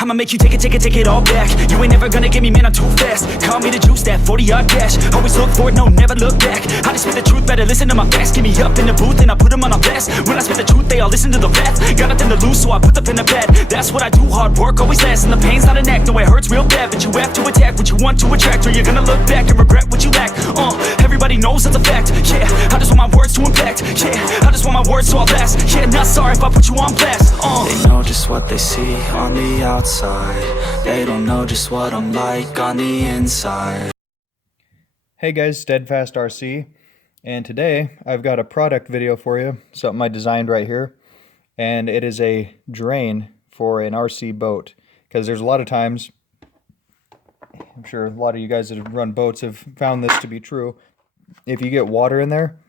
I'ma make you take it all back. You ain't never gonna get me, man, I'm too fast. Call me the juice, that 40-yard dash. Always look forward, no, never look back. I just spit the truth, better listen to my facts. Get me up in the booth and I put them on a blast. When I spit the truth, they all listen to the rap. Got nothing to lose, so I put the pen to bed. That's what I do, hard work always lasts. And the pain's not an act, no, it hurts real bad. But you have to attack what you want to attract, or you're gonna look back and regret what you lack. Everybody knows that's a fact. Yeah, I just want my words to impact. Yeah, I just want my words to all last. Yeah, not sorry if I put you on blast. They know just what they see on the outside. They don't know just what I'm like on the inside. Hey guys, Steadfast RC, and today I've got a product video for you, something I designed right here, and it is a drain for an RC boat, because there's a lot of times, I'm sure a lot of you guys that have run boats have found this to be true, if you get water in there,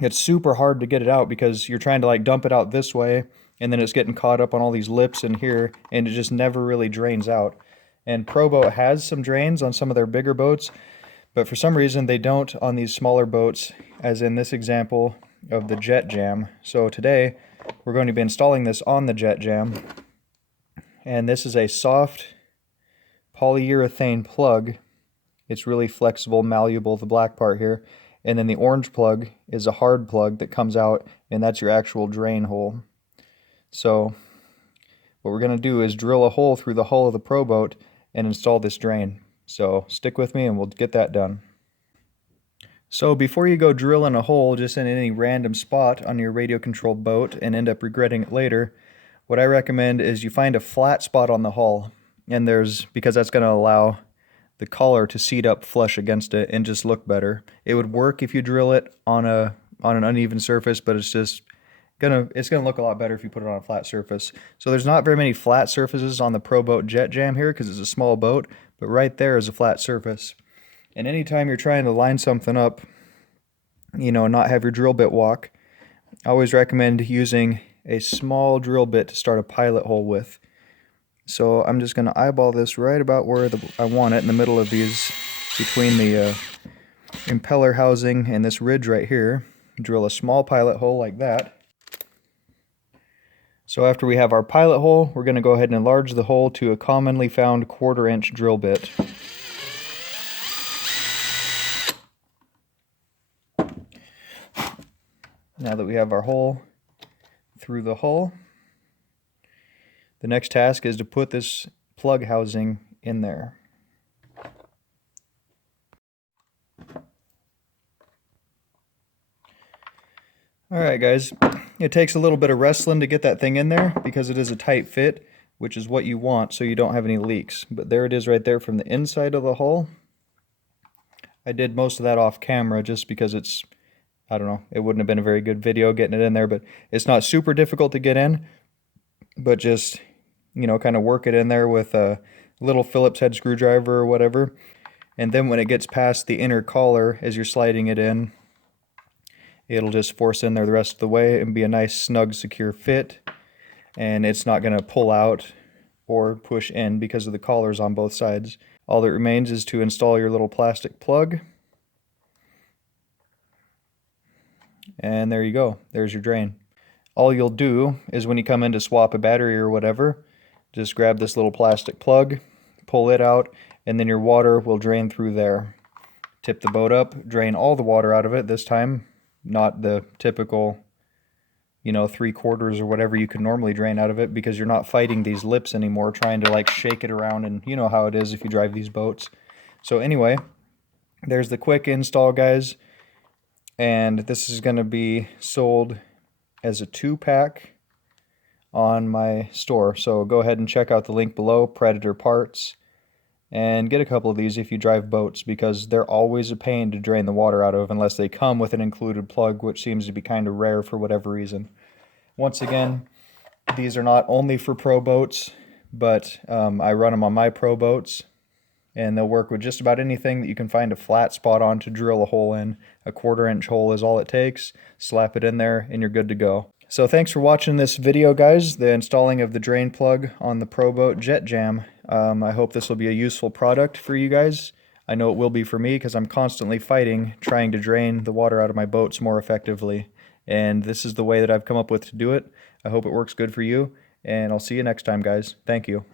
it's super hard to get it out because you're trying to like dump it out this way, and then it's getting caught up on all these lips in here, and it just never really drains out. And Proboat has some drains on some of their bigger boats, but for some reason they don't on these smaller boats, as in this example of the Jet Jam. So today we're going to be installing this on the Jet Jam, and this is a soft polyurethane plug. It's really flexible, malleable, the black part here, and then the orange plug is a hard plug that comes out, and that's your actual drain hole. So what we're going to do is drill a hole through the hull of the Proboat and install this drain. So stick with me and we'll get that done. So before you go drilling a hole just in any random spot on your radio controlled boat and end up regretting it later, what I recommend is you find a flat spot on the hull, and because that's going to allow the collar to seat up flush against it and just look better. It would work if you drill it on an uneven surface, but it's gonna look a lot better if you put it on a flat surface. So there's not very many flat surfaces on the Proboat Jet Jam here because it's a small boat, but right there is a flat surface. And anytime you're trying to line something up, not have your drill bit walk, I always recommend using a small drill bit to start a pilot hole with. So I'm just going to eyeball this right about where I want it, in the middle of these, between the impeller housing and this ridge right here. Drill a small pilot hole like that. So after we have our pilot hole, we're going to go ahead and enlarge the hole to a commonly found 1/4 inch drill bit. Now that we have our hole through the hull, the next task is to put this plug housing in there. Alright guys, it takes a little bit of wrestling to get that thing in there because it is a tight fit, which is what you want so you don't have any leaks. But there it is right there from the inside of the hull. I did most of that off camera just because I don't know, it wouldn't have been a very good video getting it in there, but it's not super difficult to get in, but just, kind of work it in there with a little Phillips head screwdriver or whatever. And then when it gets past the inner collar, as you're sliding it in, it'll just force in there the rest of the way and be a nice, snug, secure fit. And it's not going to pull out or push in because of the collars on both sides. All that remains is to install your little plastic plug. And there you go. There's your drain. All you'll do is when you come in to swap a battery or whatever, just grab this little plastic plug, pull it out, and then your water will drain through there. Tip the boat up, drain all the water out of it this time, not the typical, 3/4 or whatever you could normally drain out of it, because you're not fighting these lips anymore, trying to like shake it around, and you know how it is if you drive these boats. So anyway, there's the quick install, guys. And this is going to be sold as a 2-pack on my store. So go ahead and check out the link below, Predator Parts, and get a couple of these if you drive boats, because they're always a pain to drain the water out of unless they come with an included plug, which seems to be kind of rare for whatever reason. Once again, these are not only for pro boats, but I run them on my pro boats, and they'll work with just about anything that you can find a flat spot on to drill a hole in. A 1/4 inch hole is all it takes. Slap it in there and you're good to go. So thanks for watching this video, guys, the installing of the drain plug on the Proboat Jet Jam. I hope this will be a useful product for you guys. I know it will be for me because I'm constantly fighting trying to drain the water out of my boats more effectively. And this is the way that I've come up with to do it. I hope it works good for you, and I'll see you next time, guys. Thank you.